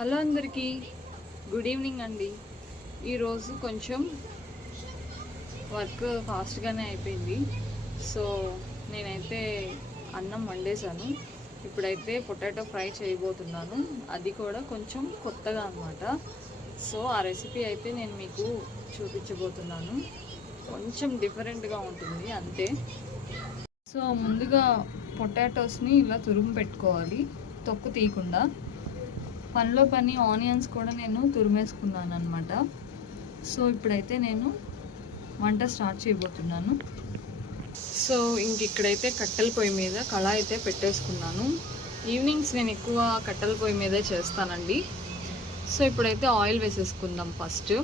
Hello అందరికీ good evening అండి. ఈరోజు కొంచెం వర్క్ ఫాస్ట్గానే అయిపోయింది. సో నేనైతే అన్నం వండేసాను. ఇప్పుడైతే పొటాటో ఫ్రై చేయబోతున్నాను. అది కూడా కొంచెం కొత్తగా అన్నమాట. సో ఆ రెసిపీ అయితే నేను మీకు చూపించబోతున్నాను. కొంచెం డిఫరెంట్గా ఉంటుంది అంతే. సో ముందుగా పొటాటోస్ని ఇలా తురుము పెట్టుకోవాలి, తొక్కు తీయకుండా. పనిలో పని ఆనియన్స్ కూడా నేను తురిమేసుకున్నాను అనమాట. సో ఇప్పుడైతే నేను వంట స్టార్ట్ చేయబోతున్నాను. సో ఇక్కడైతే కట్టెల పొయ్యి మీద కళాయి అయితే పెట్టేసుకున్నాను. ఈవినింగ్స్ నేను ఎక్కువ కట్టెల పొయ్యి మీదే చేస్తానండి. సో ఇప్పుడైతే ఆయిల్ వేసేసుకుందాం. ఫస్ట్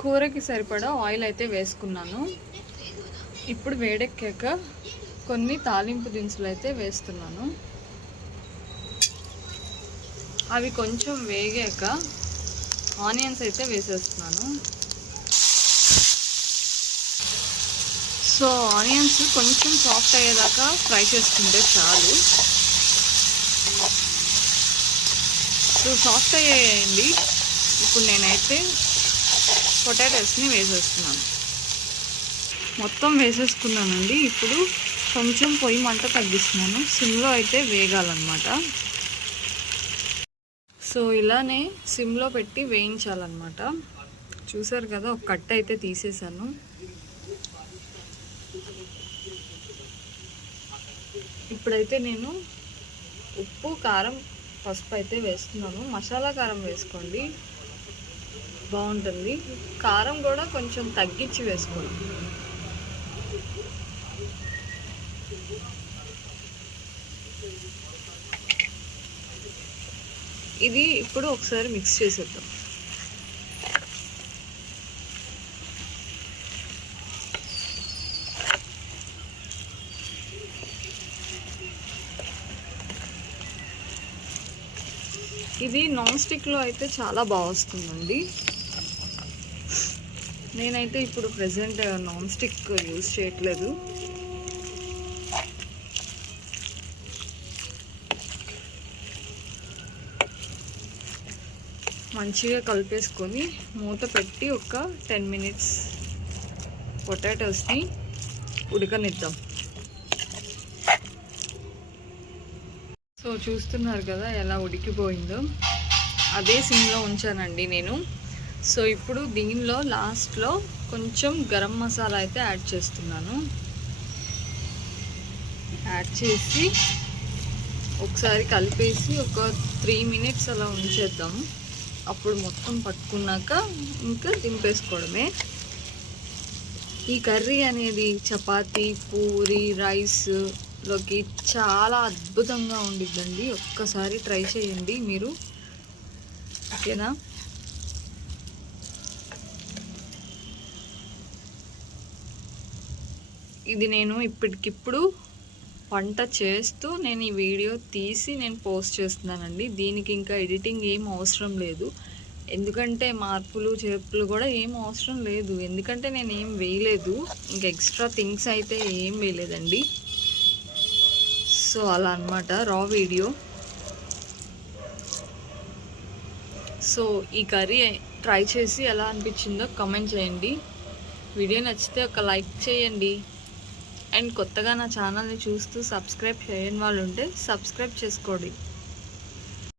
కూరకి సరిపడా ఆయిల్ అయితే వేసుకున్నాను. ఇప్పుడు వేడెక్కాక కొన్ని తాలింపు దినుసులు అయితే వేస్తున్నాను. అవి కొంచెం వేగాక ఆనియన్స్ అయితే వేసేస్తున్నాను. సో ఆనియన్స్ కొంచెం సాఫ్ట్ అయ్యేదాకా ఫ్రై చేసుకుంటే చాలు. సో సాఫ్ట్ అయ్యాయండి. ఇప్పుడు నేనైతే పొటాటోస్ని వేసేస్తున్నాను. మొత్తం వేసేసుకున్నానండి. ఇప్పుడు కొంచెం పొయ్యి మంట తగ్గిస్తున్నాను. సిమ్లో అయితే వేగాలన్నమాట. సో ఇలానే సిమ్లో పెట్టి వేయించాలన్నమాట. చూసారు కదా, ఒక కట్ట అయితే తీసేసాను. ఇప్పుడైతే నేను ఉప్పు, కారం, పసుపు అయితే వేస్తున్నాను. మసాలా కారం వేసుకోండి, బాగుంటుంది. కారం కూడా కొంచెం తగ్గించి వేసుకోండి. ఇది ఇప్పుడు ఒకసారి మిక్స్ చేసేద్దాం. ఇది నాన్ స్టిక్లో అయితే చాలా బాగా వస్తుందండి. నేనైతే ఇప్పుడు ప్రెజెంట్ నాన్ స్టిక్ యూజ్ చేయట్లేదు. మంచిగా కలిపేసుకొని మూత పెట్టి ఒక 10 minutes పొటాటోస్ని ఉడకనిద్దాం. సో చూస్తున్నారు కదా ఎలా ఉడికిపోయిందో. అదే సిమ్లో ఉంచానండి నేను. సో ఇప్పుడు దీనిలో లాస్ట్లో కొంచెం గరం మసాలా అయితే యాడ్ చేస్తున్నాను. యాడ్ చేసి ఒకసారి కలిపేసి ఒక 3 minutes అలా ఉంచేద్దాం. అప్పుడు మొత్తం పట్టుకున్నాక ఇంకా దింపేసుకోవడమే. ఈ కర్రీ అనేది చపాతీ, పూరి, రైస్లోకి చాలా అద్భుతంగా ఉండిద్దండి. ఒక్కసారి ట్రై చేయండి మీరు, ఓకేనా? ఇది నేను ఇప్పటికిప్పుడు వంట చేస్తూ నేను ఈ వీడియో తీసి నేను పోస్ట్ చేస్తున్నానండి. దీనికి ఇంకా ఎడిటింగ్ ఏం అవసరం లేదు. ఎందుకంటే మార్పులు చేర్పులు కూడా ఏం అవసరం లేదు. ఎందుకంటే నేను ఏం వేయలేదు, ఇంకా ఎక్స్ట్రా థింగ్స్ అయితే ఏం వేయలేదండి. సో అలా అన్నమాట రా వీడియో. సో ఈ కర్రీ ట్రై చేసి ఎలా అనిపించిందో కామెంట్ చేయండి. వీడియో నచ్చితే ఒక లైక్ చేయండి. అండ్ కొత్తగా నా ఛానల్ని చూస్తూ సబ్స్క్రైబ్ చేయని వాళ్ళు ఉంటే సబ్స్క్రైబ్ చేసుకోండి.